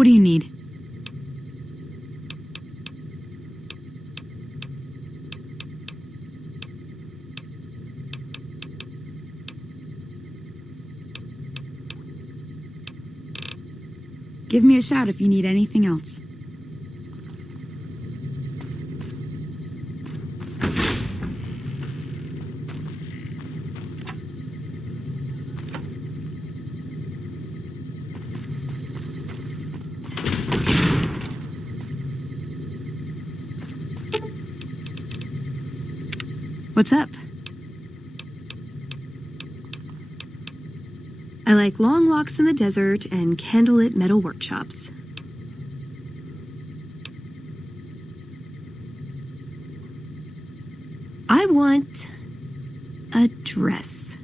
What do you need? Give me a shout if you need anything else. What's up? I like long walks in the desert and candlelit metal workshops. I want a dress.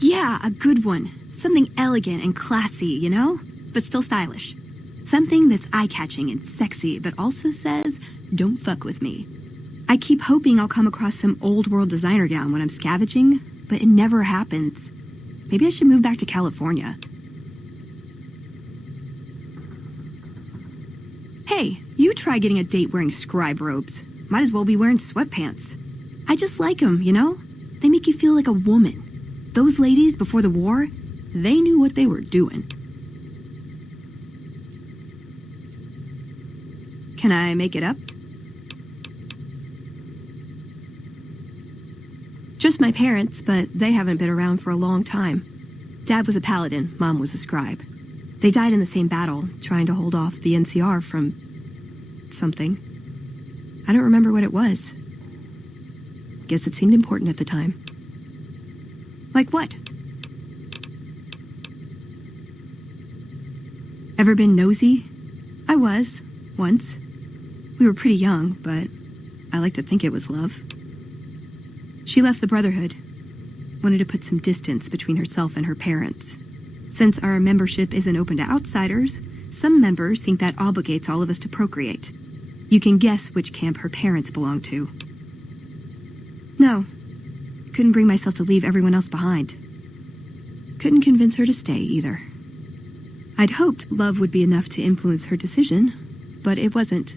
Yeah, a good one. Something elegant and classy, you know? But still stylish. Something that's eye-catching and sexy, but also says, don't fuck with me. I keep hoping I'll come across some old-world designer gown when I'm scavenging, but it never happens. Maybe I should move back to California. Hey, you try getting a date wearing scribe robes. Might as well be wearing sweatpants. I just like them, you know? They make you feel like a woman. Those ladies before the war, they knew what they were doing. Can I make it up? Just my parents, but they haven't been around for a long time. Dad was a paladin, Mom was a scribe. They died in the same battle, trying to hold off the NCR from something. I don't remember what it was. Guess it seemed important at the time. Like what? Ever been nosy? I was, once. We were pretty young, but I like to think it was love. She left the Brotherhood, wanted to put some distance between herself and her parents. Since our membership isn't open to outsiders, some members think that obligates all of us to procreate. You can guess which camp her parents belong to. No, couldn't bring myself to leave everyone else behind. Couldn't convince her to stay either. I'd hoped love would be enough to influence her decision, but it wasn't.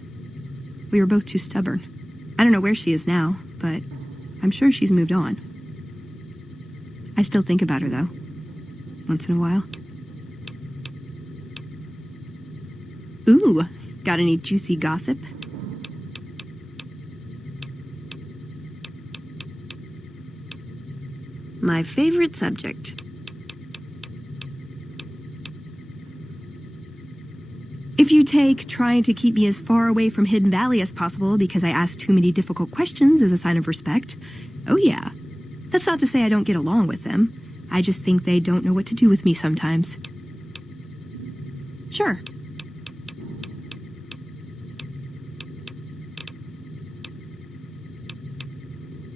We were both too stubborn. I don't know where she is now, but I'm sure she's moved on. I still think about her, though, once in a while. Ooh, got any juicy gossip? My favorite subject. If you take trying to keep me as far away from Hidden Valley as possible because I ask too many difficult questions as a sign of respect, oh yeah. That's not to say I don't get along with them. I just think they don't know what to do with me sometimes. Sure.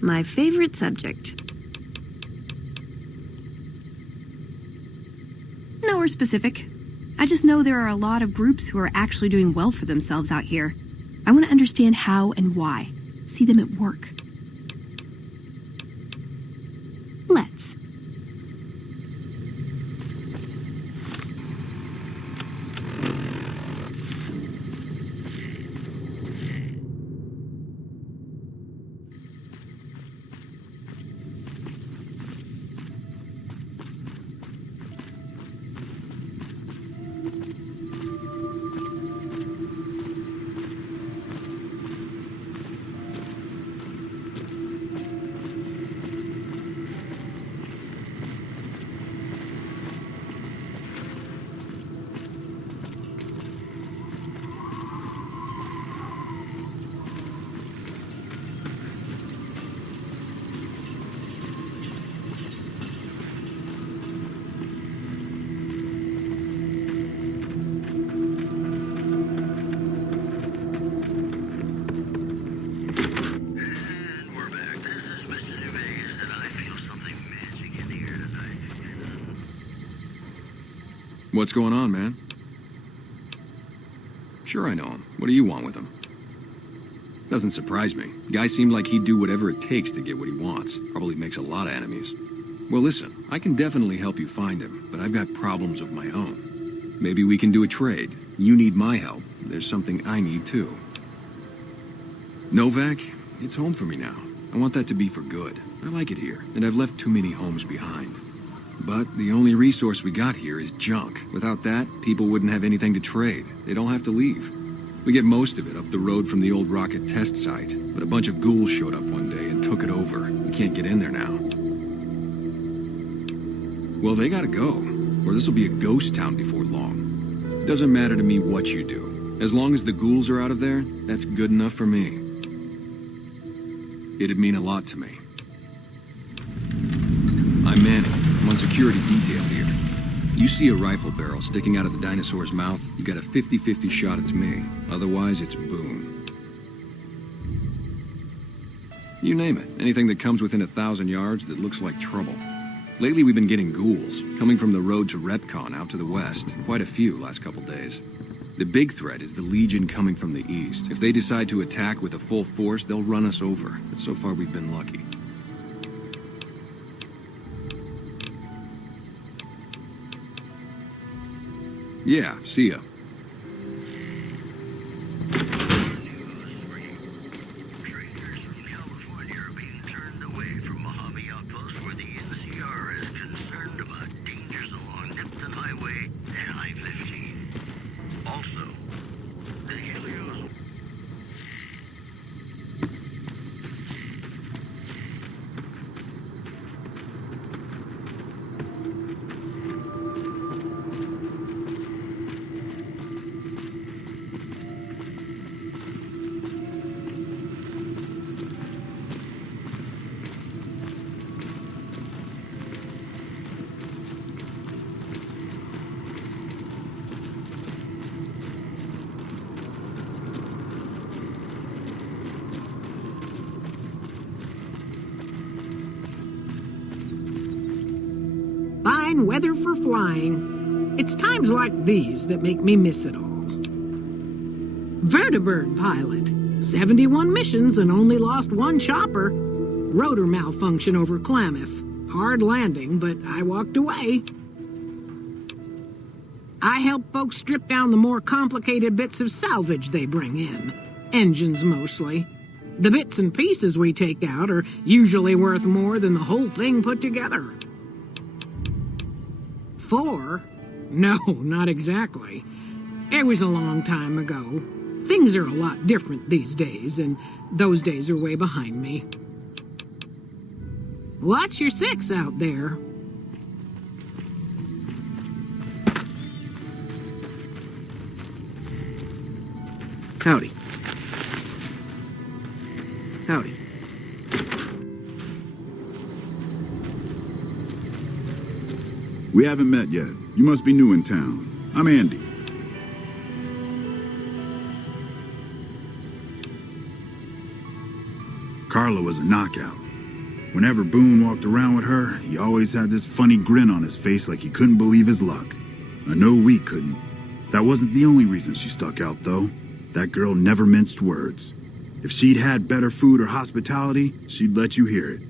My favorite subject. Nowhere specific. I just know there are a lot of groups who are actually doing well for themselves out here. I want to understand how and why. See them at work. Let's. What's going on, man? Sure I know him. What do you want with him? Doesn't surprise me. Guy seemed like he'd do whatever it takes to get what he wants. Probably makes a lot of enemies. Well, listen, I can definitely help you find him, but I've got problems of my own. Maybe we can do a trade. You need my help. There's something I need too. Novak, it's home for me now. I want that to be for good. I like it here, and I've left too many homes behind. But the only resource we got here is junk. Without that, people wouldn't have anything to trade. They'd all have to leave. We get most of it up the road from the old rocket test site, but a bunch of ghouls showed up one day and took it over. We can't get in there now. Well, they gotta go, or this'll be a ghost town before long. Doesn't matter to me what you do. As long as the ghouls are out of there, that's good enough for me. It'd mean a lot to me. I'm Manning. I'm on security detail here. You see a rifle barrel sticking out of the dinosaur's mouth, you got a 50-50 shot it's me. Otherwise, it's boom. You name it. Anything that comes within 1,000 yards that looks like trouble. Lately, we've been getting ghouls, coming from the road to Repcon out to the west. Quite a few last couple days. The big threat is the Legion coming from the east. If they decide to attack with a full force, they'll run us over. But so far, we've been lucky. Yeah, see ya. Traders from California are being turned away from Mojave Outpost where the NCR is concerned about dangers along Nipton Highway and I-15. Also, the Helios... Fine weather for flying. It's times like these that make me miss it all. Vertibird pilot. 71 missions and only lost one chopper. Rotor malfunction over Klamath. Hard landing, but I walked away. I help folks strip down the more complicated bits of salvage they bring in. Engines mostly. The bits and pieces we take out are usually worth more than the whole thing put together. 4? No, not exactly. It was a long time ago. Things are a lot different these days, and those days are way behind me. Watch your 6 out there. Howdy. Howdy. We haven't met yet. You must be new in town. I'm Andy. Carla was a knockout. Whenever Boone walked around with her, he always had this funny grin on his face like he couldn't believe his luck. I know we couldn't. That wasn't the only reason she stuck out, though. That girl never minced words. If she'd had better food or hospitality, she'd let you hear it.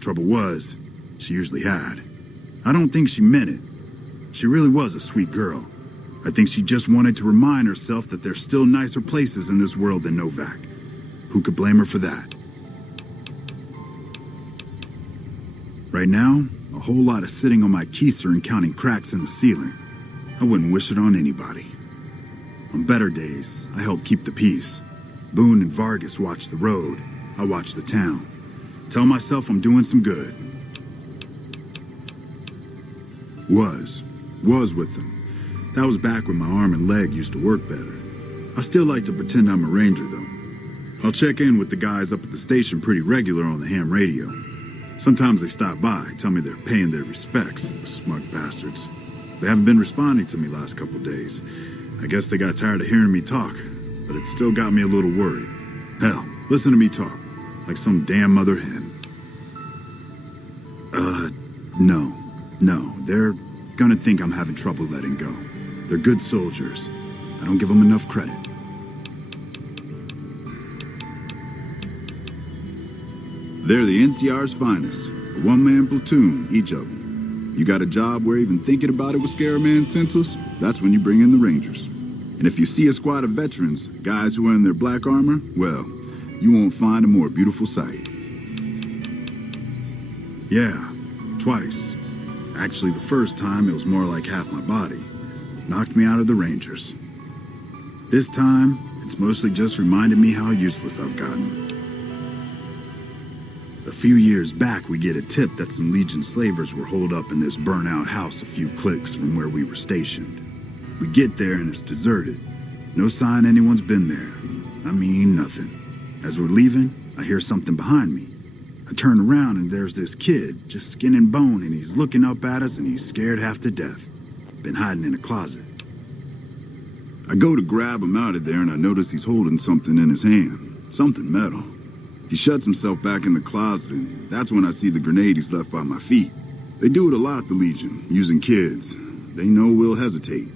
Trouble was, she usually had. I don't think she meant it. She really was a sweet girl. I think she just wanted to remind herself that there's still nicer places in this world than Novak. Who could blame her for that? Right now, a whole lot of sitting on my keister and counting cracks in the ceiling. I wouldn't wish it on anybody. On better days, I help keep the peace. Boone and Vargas watch the road. I watch the town. Tell myself I'm doing some good. Was with them. That was back when my arm and leg used to work better. I still like to pretend I'm a ranger, though. I'll check in with the guys up at the station pretty regular on the ham radio. Sometimes they stop by, tell me they're paying their respects, the smug bastards. They haven't been responding to me last couple days. I guess they got tired of hearing me talk, but it still got me a little worried. Hell, listen to me talk, like some damn mother hen. No, they're gonna think I'm having trouble letting go. They're good soldiers. I don't give them enough credit. They're the NCR's finest. A one-man platoon, each of them. You got a job where even thinking about it would scare a man senseless? That's when you bring in the Rangers. And if you see a squad of veterans, guys who are in their black armor, well, you won't find a more beautiful sight. Yeah, twice. Actually, the first time it was more like half my body. Knocked me out of the Rangers. This time, it's mostly just reminded me how useless I've gotten. A few years back, we get a tip that some Legion slavers were holed up in this burnt-out house a few clicks from where we were stationed. We get there and it's deserted. No sign anyone's been there. I mean, nothing. As we're leaving, I hear something behind me. I turn around and there's this kid, just skin and bone, and he's looking up at us and he's scared half to death. Been hiding in a closet. I go to grab him out of there and I notice he's holding something in his hand. Something metal. He shuts himself back in the closet and that's when I see the grenade he's left by my feet. They do it a lot, the Legion, using kids. They know we'll hesitate.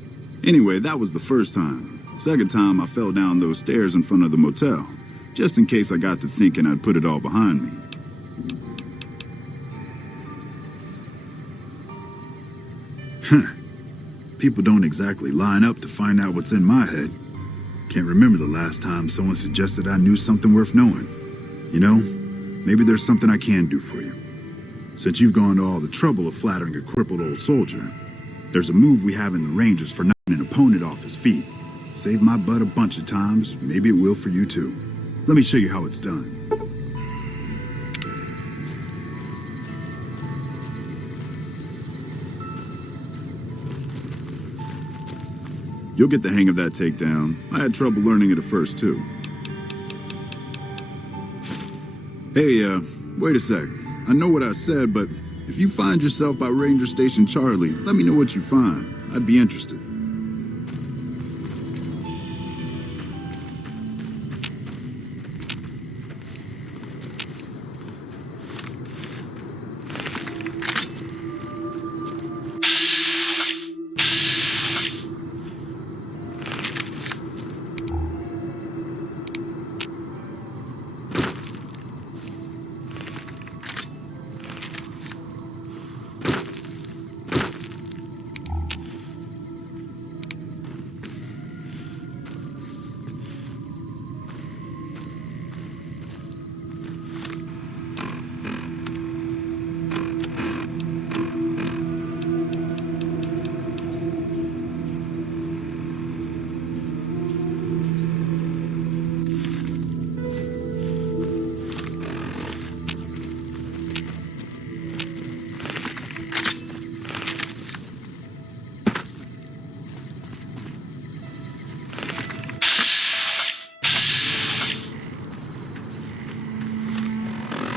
Anyway, that was the first time. Second time, I fell down those stairs in front of the motel, just in case I got to thinking I'd put it all behind me. Huh. People don't exactly line up to find out what's in my head. Can't remember the last time someone suggested I knew something worth knowing. You know, maybe there's something I can do for you. Since you've gone to all the trouble of flattering a crippled old soldier, there's a move we have in the Rangers for knocking an opponent off his feet. Saved my butt a bunch of times, maybe it will for you too. Let me show you how it's done. You'll get the hang of that takedown. I had trouble learning it at first, too. Hey, wait a sec. I know what I said, but if you find yourself by Ranger Station Charlie, let me know what you find. I'd be interested.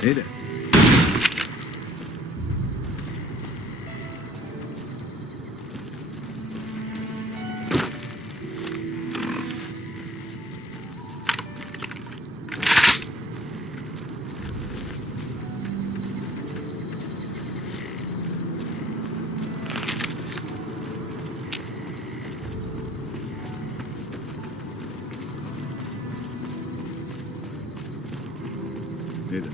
Hey there. Hey there.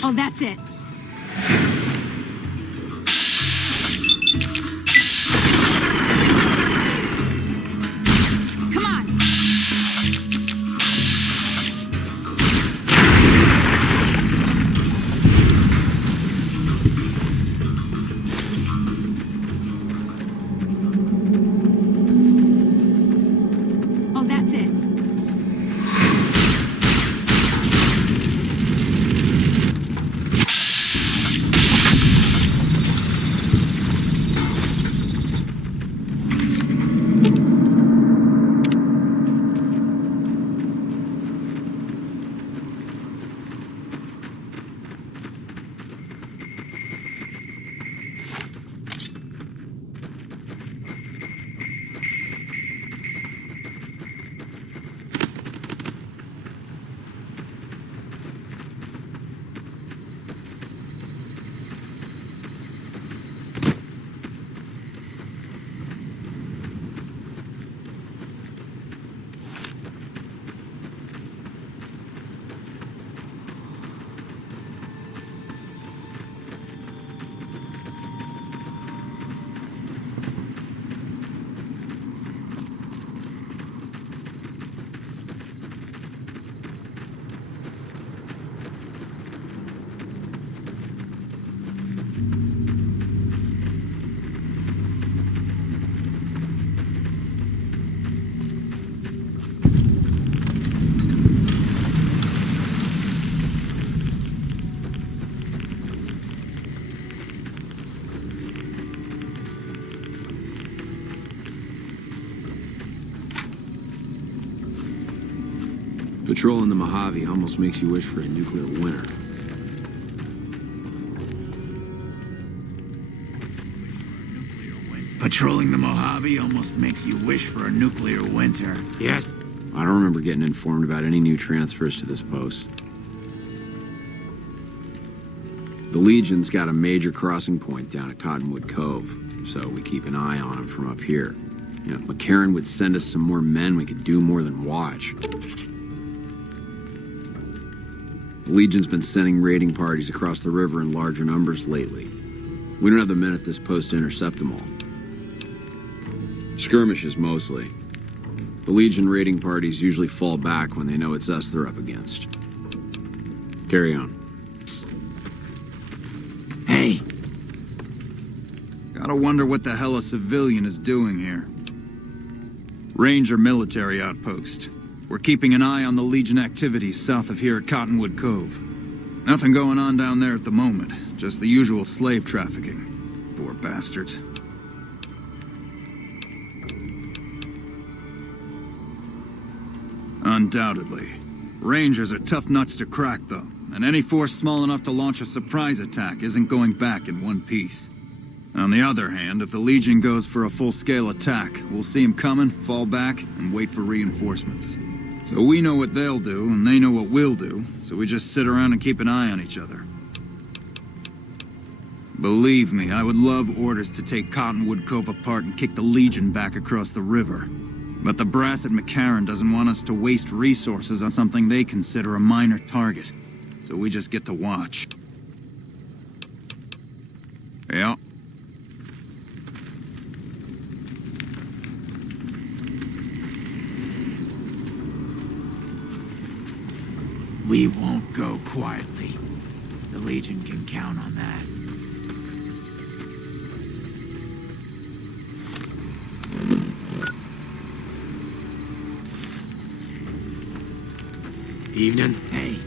Oh, that's it. Come on. Oh, that's it. Patrolling the Mojave almost makes you wish for a nuclear winter. Patrolling the Mojave almost makes you wish for a nuclear winter. Yes. I don't remember getting informed about any new transfers to this post. The Legion's got a major crossing point down at Cottonwood Cove, so we keep an eye on them from up here. You know, if McCarran would send us some more men, we could do more than watch. The Legion's been sending raiding parties across the river in larger numbers lately. We don't have the men at this post to intercept them all. Skirmishes mostly. The Legion raiding parties usually fall back when they know it's us they're up against. Carry on. Hey, Gotta wonder what the hell a civilian is doing here. Ranger military outpost. We're keeping an eye on the Legion activities south of here at Cottonwood Cove. Nothing going on down there at the moment. Just the usual slave trafficking. Poor bastards. Undoubtedly. Rangers are tough nuts to crack, though, and any force small enough to launch a surprise attack isn't going back in one piece. On the other hand, if the Legion goes for a full-scale attack, we'll see them coming, fall back, and wait for reinforcements. So we know what they'll do, and they know what we'll do, so we just sit around and keep an eye on each other. Believe me, I would love orders to take Cottonwood Cove apart and kick the Legion back across the river. But the brass at McCarran doesn't want us to waste resources on something they consider a minor target. So we just get to watch. Yeah. we won't go quietly. The Legion can count on that. Evening. Hey.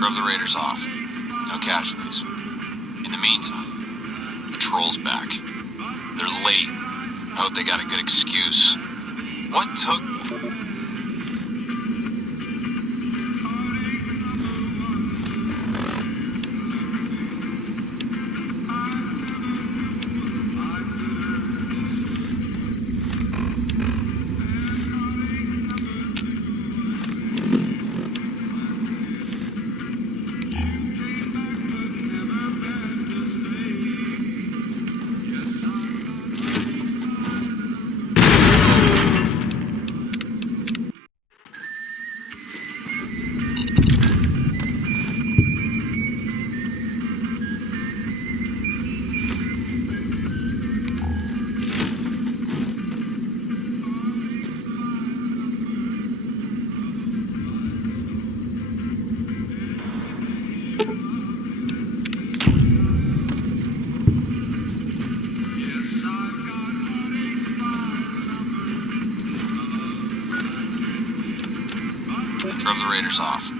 Drove the raiders off. No casualties. In the meantime, patrol's back. They're late. I hope they got a good excuse. What took... Drove the raiders off.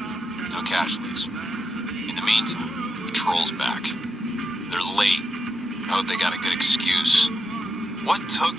No casualties. In the meantime, patrol's back. They're late. I hope they got a good excuse. What took...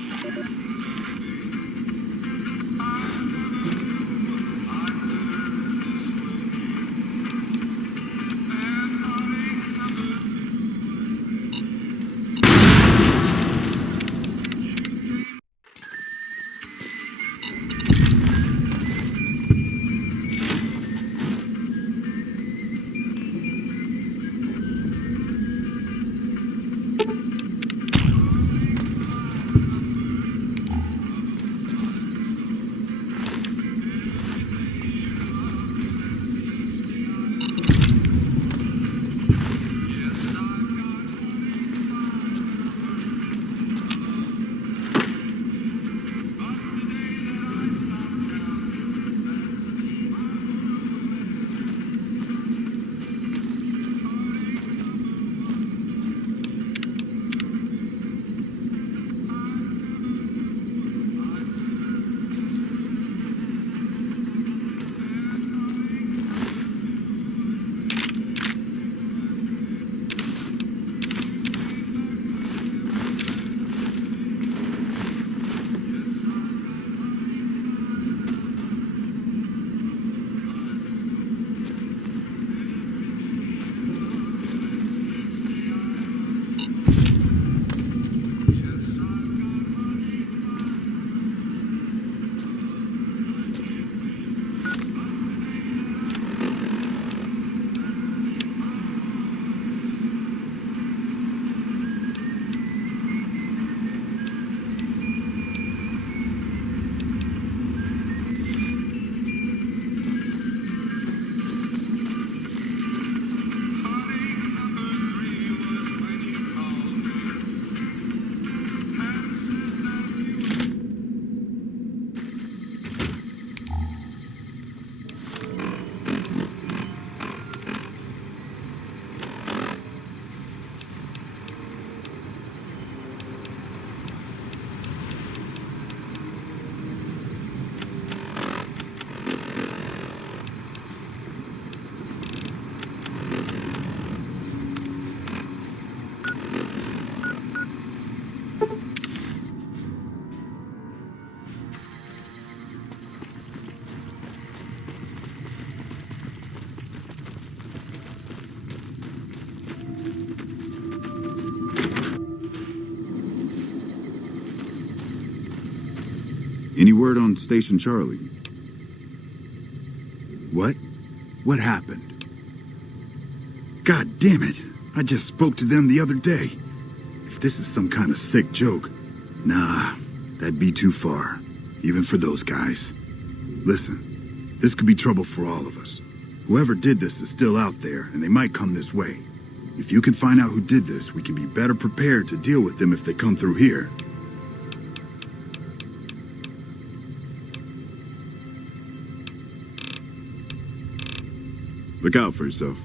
Any word on Station Charlie? What? What happened? God damn it! I just spoke to them the other day. If this is some kind of sick joke, nah, that'd be too far, even for those guys. Listen, this could be trouble for all of us. Whoever did this is still out there, and they might come this way. If you can find out who did this, we can be better prepared to deal with them if they come through here. Look out for yourself.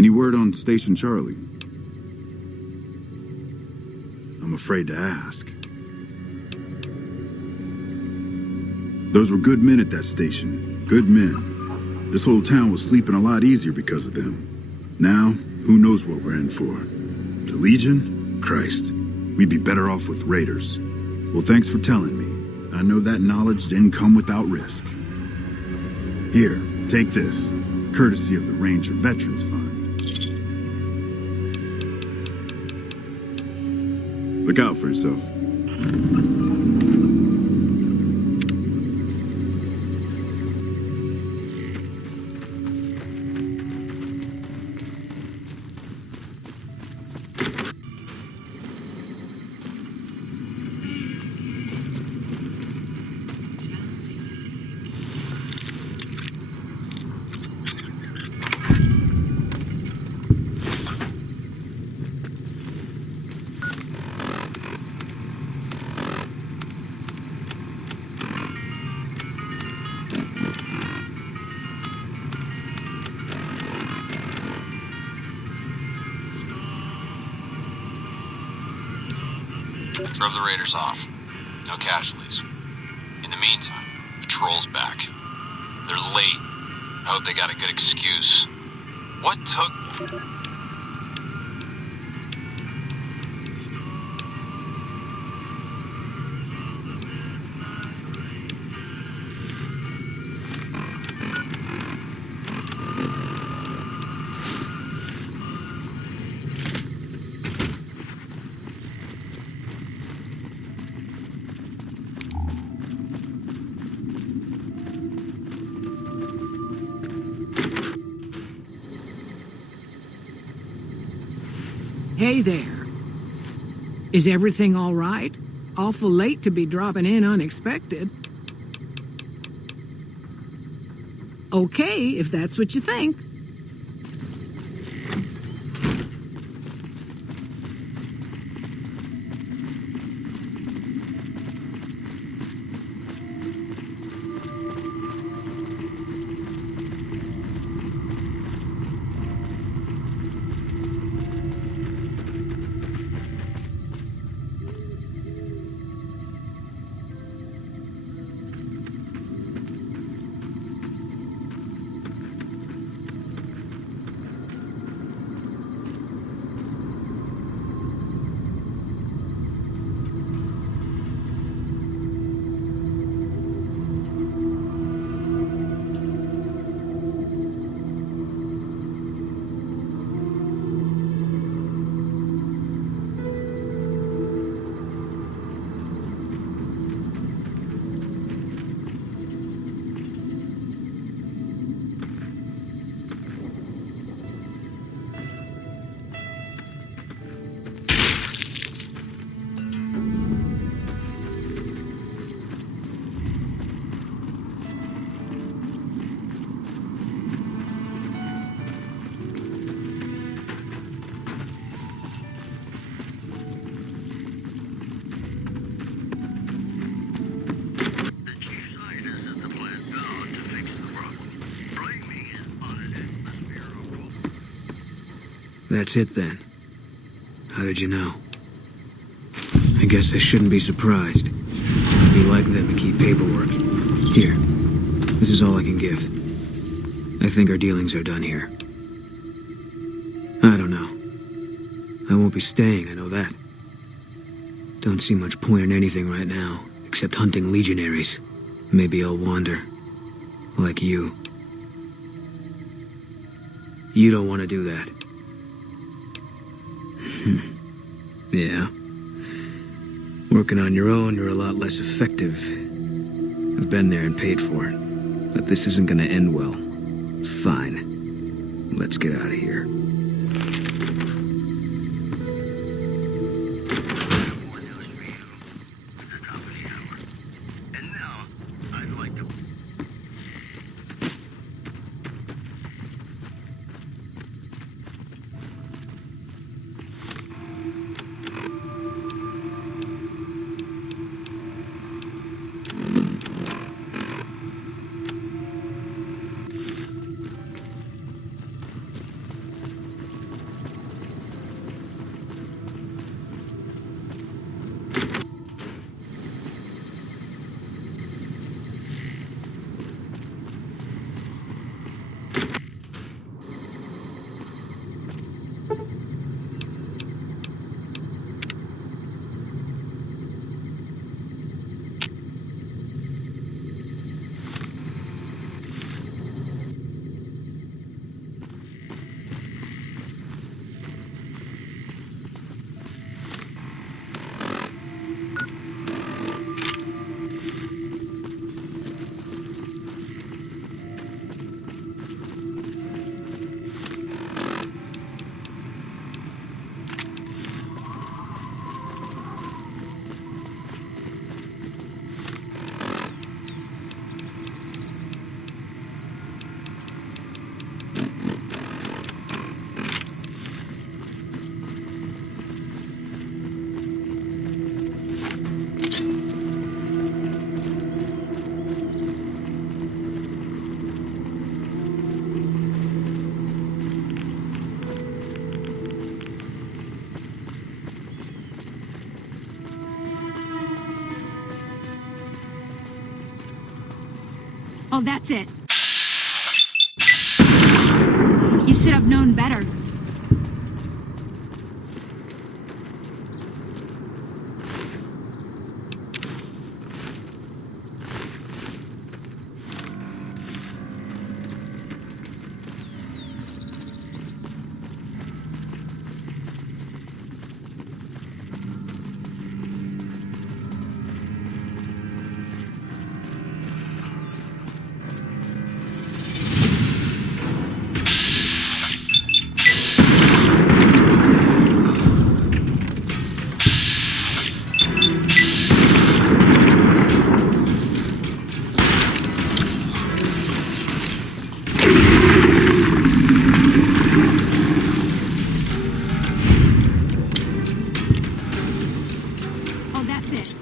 Any word on Station Charlie? I'm afraid to ask. Those were good men at that station. Good men. This whole town was sleeping a lot easier because of them. Now, who knows what we're in for? The Legion? Christ. We'd be better off with raiders. Well, thanks for telling me. I know that knowledge didn't come without risk. Here, take this. Courtesy of the Ranger Veterans Fund. Look out for yourself. Drove the raiders off. No casualties. In the meantime, patrol's back. They're late. I hope they got a good excuse. What took... Hey there. Is everything all right? Awful late to be dropping in unexpected. Okay, if that's what you think. That's it then. How did you know? I guess I shouldn't be surprised. It'd be like them to keep paperwork. Here. This is all I can give. I think our dealings are done here. I don't know. I won't be staying, I know that. Don't see much point in anything right now, except hunting legionaries. Maybe I'll wander. Like you. You don't want to do that. Yeah. Working on your own, you're a lot less effective. I've been there and paid for it. But this isn't gonna end well. Fine. Let's get out of here. More news for you at the top of the hour. And now, I'd like to... Oh, that's it. You should have known better. Oh, that's it.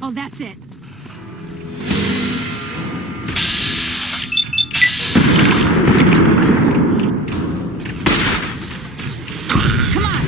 Oh, that's it. Come on!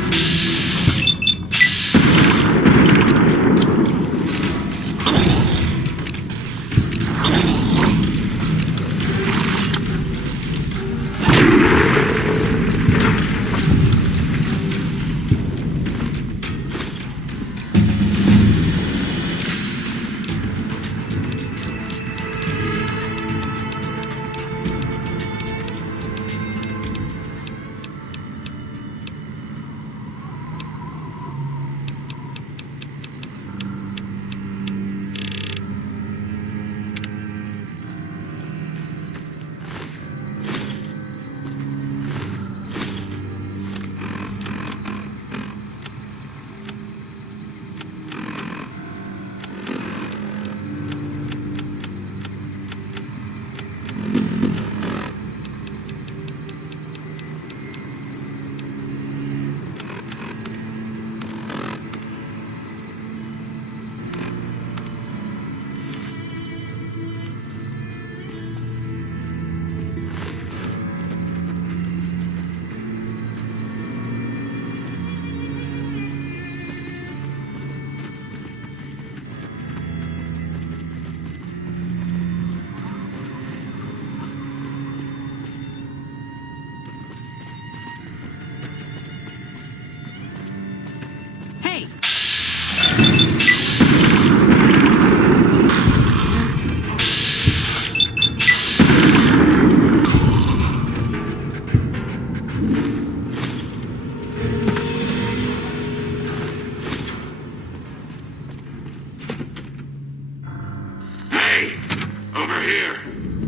Over here.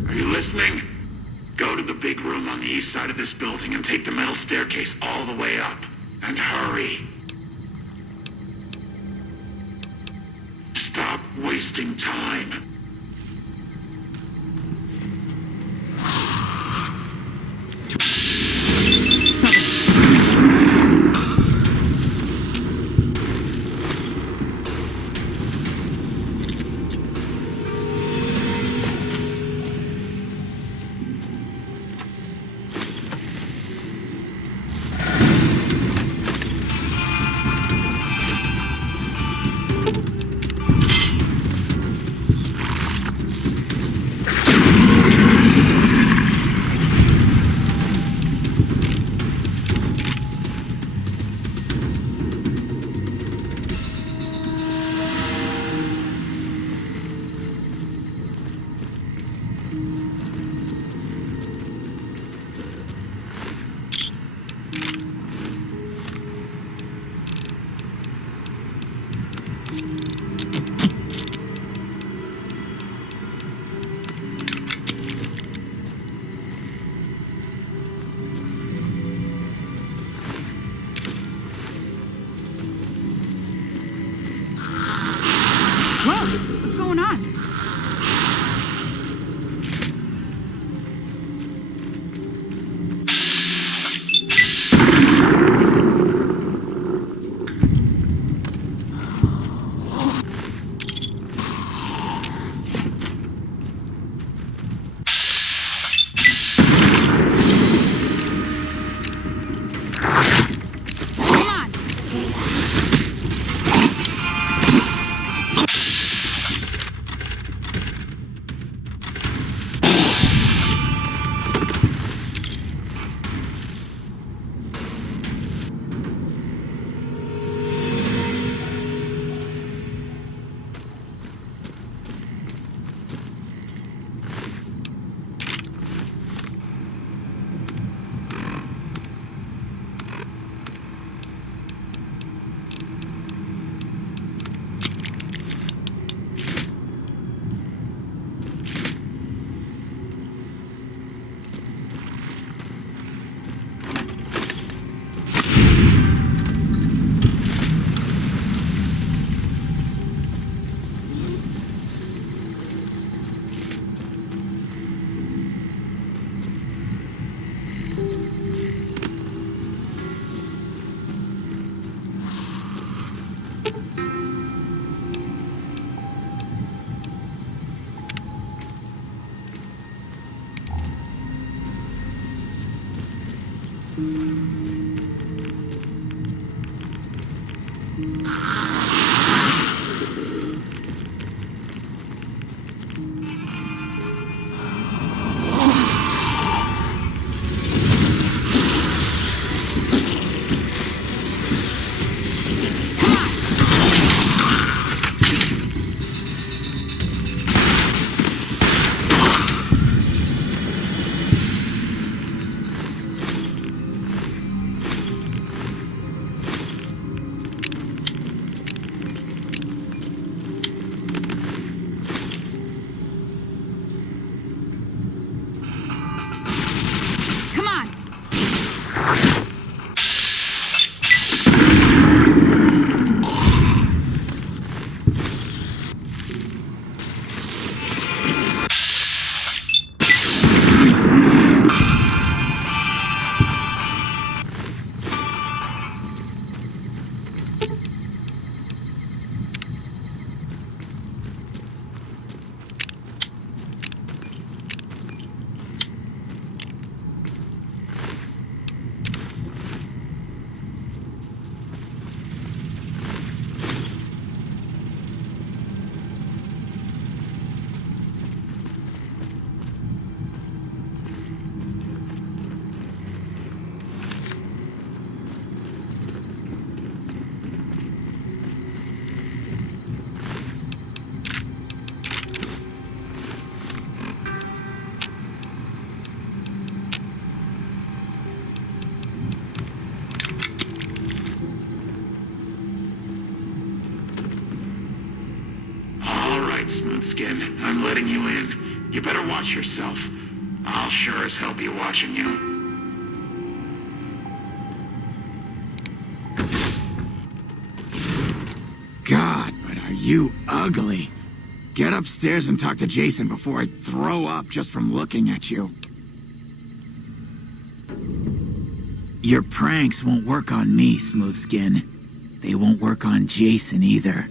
Are you listening? Go to the big room on the east side of this building and take the metal staircase all the way up. And hurry. Stop wasting time. Whoa! What's going on? Come on! Smooth Skin, I'm letting you in. You better watch yourself. I'll sure as hell be watching you. God, but are you ugly. Get upstairs and talk to Jason before I throw up just from looking at you. Your pranks won't work on me, Smoothskin. They won't work on Jason either.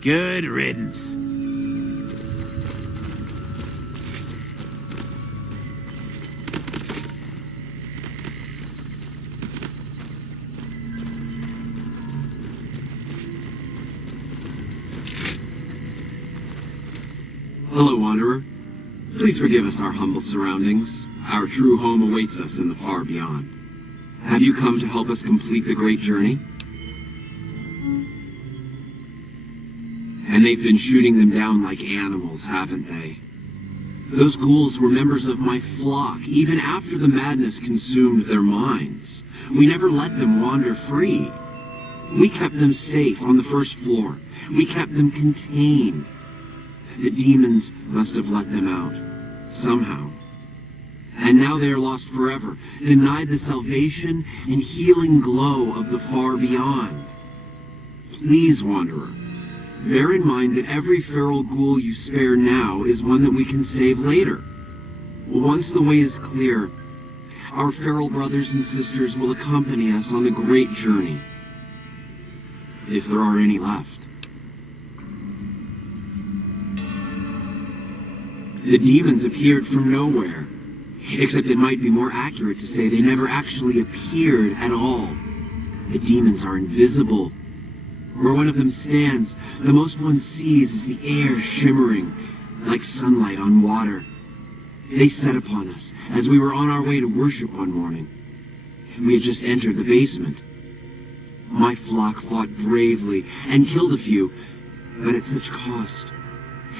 Good riddance. Hello, Wanderer. Please forgive us our humble surroundings. Our true home awaits us in the far beyond. Have you come to help us complete the great journey? And they've been shooting them down like animals, haven't they? Those ghouls were members of my flock, even after the madness consumed their minds. We never let them wander free. We kept them safe on the first floor. We kept them contained. The demons must have let them out, somehow. And now they are lost forever, denied the salvation and healing glow of the far beyond. Please, Wanderer, bear in mind that every feral ghoul you spare now is one that we can save later. Once the way is clear, our feral brothers and sisters will accompany us on the great journey. If there are any left. The demons appeared from nowhere. Except it might be more accurate to say they never actually appeared at all. The demons are invisible. Where one of them stands, the most one sees is the air shimmering, like sunlight on water. They set upon us as we were on our way to worship one morning. We had just entered the basement. My flock fought bravely and killed a few, but at such cost.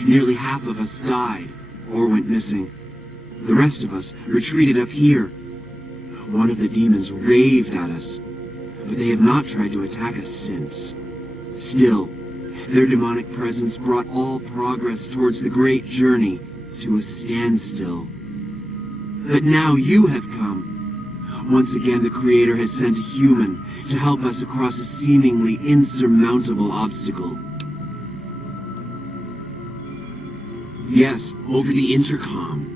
Nearly half of us died or went missing. The rest of us retreated up here. One of the demons raved at us, but they have not tried to attack us since. Still, their demonic presence brought all progress towards the great journey to a standstill. But now you have come. Once again, the Creator has sent a human to help us across a seemingly insurmountable obstacle. Yes, over the intercom.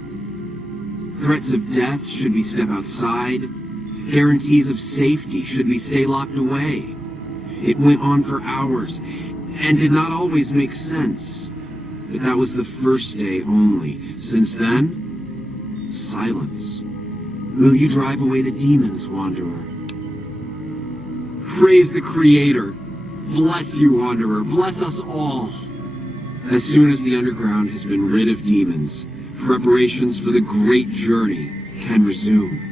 Threats of death should we step outside. Guarantees of safety should we stay locked away. It went on for hours, and did not always make sense. But that was the first day only. Since then, silence. Will you drive away the demons, Wanderer? Praise the Creator. Bless you, Wanderer. Bless us all. As soon as the underground has been rid of demons, preparations for the great journey can resume.